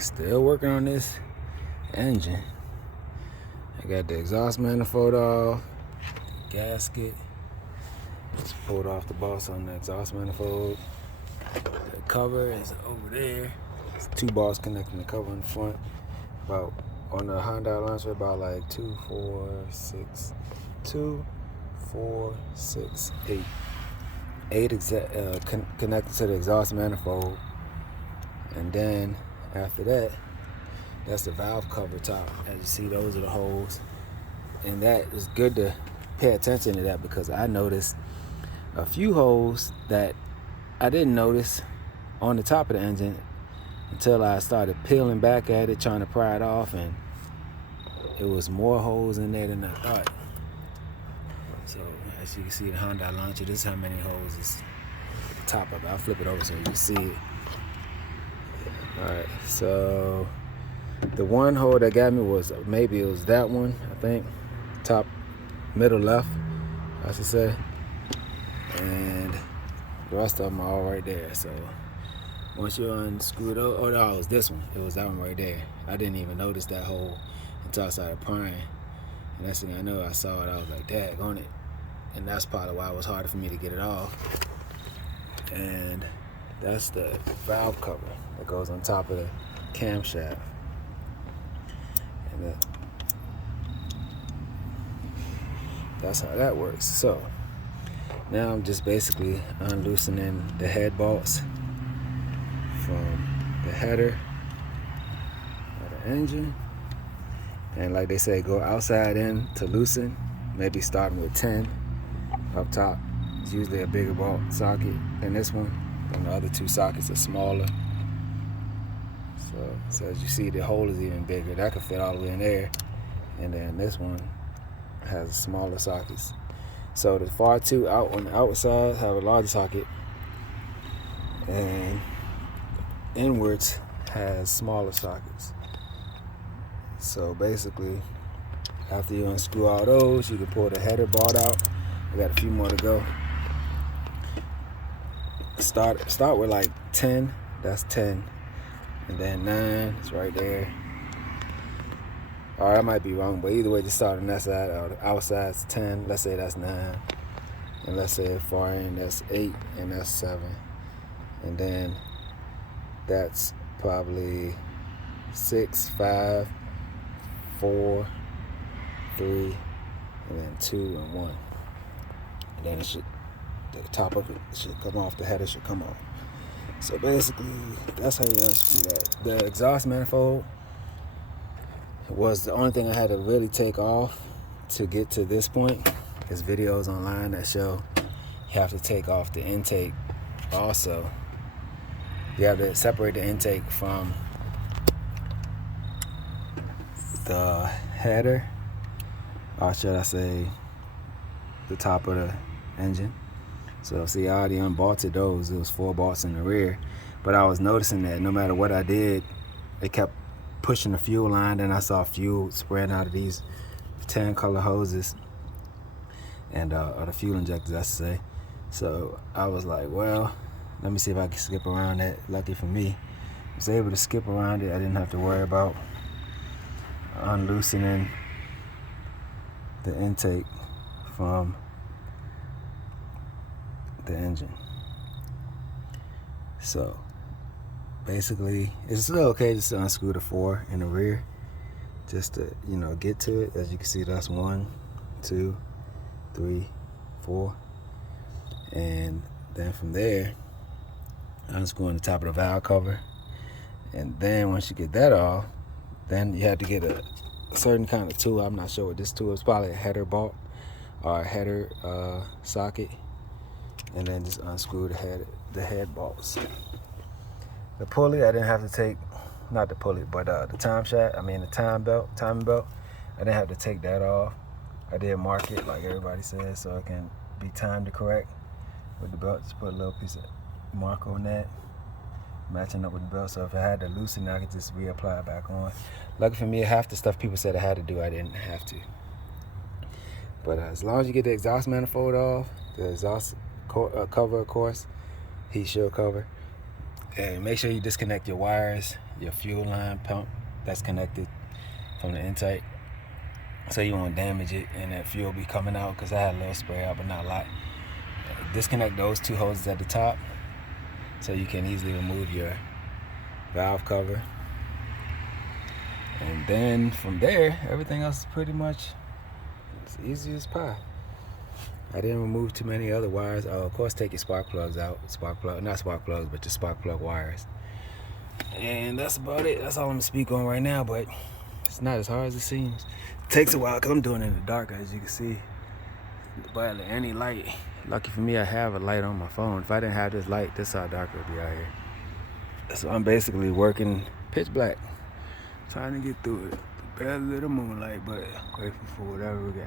Still working on this engine. I got the exhaust manifold off, gasket. Just pulled off the boss on the exhaust manifold. The cover is over there. It's 2 bars connecting the cover in the front. About on the Hyundai launcher, about like 2, 4, 6, 8. 8 connected to the exhaust manifold, and then after that, that's the valve cover top. As you see, those are the holes, and that is good to pay attention to that, because I noticed a few holes that I didn't notice on the top of the engine until I started peeling back at it, trying to pry it off, and it was more holes in there than I thought. So as you can see, the Hyundai launcher, this is how many holes is at the top of it. I'll flip it over so you can see it. Alright, so the one hole that got me was, maybe it was that one, I think. Top, middle left, I should say. And the rest of them are all right there. So once you unscrew it, oh no, it was this one. It was that one right there. I didn't even notice that hole until I started prying. And next thing I know, I saw it. I was like, daggone it. And that's probably why it was harder for me to get it off. And that's the valve cover that goes on top of the camshaft. And that's how that works. So now I'm just basically unloosening the head bolts from the header of the engine. And like they say, go outside in to loosen, maybe starting with 10 up top. It's usually a bigger bolt socket than this one, and the other 2 sockets are smaller. So as you see, the hole is even bigger. That could fit all the way in there. And then this one has smaller sockets. So the far 2 out on the outside have a larger socket, and inwards has smaller sockets. So basically, after you unscrew all those, you can pull the header bolt out. I got a few more to go. Start with like 10. That's 10. And then 9 is right there. Or I might be wrong, but either way, just start on that side. Or the outside's 10. Let's say that's 9. And let's say far end, that's 8, and that's 7. And then that's probably 6, 5, 4, 3, and then 2 and 1. And then the top of it should come off, the header should come off. So basically, that's how you unscrew that. The exhaust manifold was the only thing I had to really take off to get to this point. There's videos online that show you have to take off the intake also. You have to separate the intake from the header, or should I say the top of the engine. So see, I already unbolted those. It was 4 bolts in the rear, but I was noticing that no matter what I did, it kept pushing the fuel line, and I saw fuel spraying out of these tan color hoses, and or the fuel injectors, I should say. So I was like, well, let me see if I can skip around that. Lucky for me, I was able to skip around it. I didn't have to worry about unloosening the intake from the engine. So basically, it's still okay just to unscrew the 4 in the rear, just to, you know, get to it. As you can see, that's 1, 2, 3, 4, and then from there, unscrewing the top of the valve cover. And then once you get that off, then you have to get a certain kind of tool. I'm not sure what this tool is. Probably a header bolt or a header socket, and then just unscrew the head bolts. The pulley, I didn't have to take, not the pulley, but the timing belt, I didn't have to take that off. I did mark it like everybody says, so it can be timed correct with the belt. Just put a little piece of mark on that, matching up with the belt. So if I had to loosen it, I could just reapply it back on. Lucky for me, half the stuff people said I had to do, I didn't have to. But as long as you get the exhaust manifold off, the exhaust cover, of course, heat shield cover, and make sure you disconnect your wires. your fuel line pump that's connected from the intake. So you won't damage it and that fuel be coming out, because I had a little spray out but not a lot. Disconnect those 2 hoses at the top so you can easily remove your valve cover. And then from there, everything else is pretty much as easy as pie. I didn't remove too many other wires. Of course, take your spark plugs out. Not spark plugs, but your spark plug wires. And that's about it. That's all I'm gonna speak on right now, but it's not as hard as it seems. It takes a while because I'm doing it in the dark, as you can see. Barely any light. Lucky for me, I have a light on my phone. If I didn't have this light, this is how dark it would be out here. So I'm basically working pitch black, trying to get through it. Barely little moonlight, but grateful for whatever we got.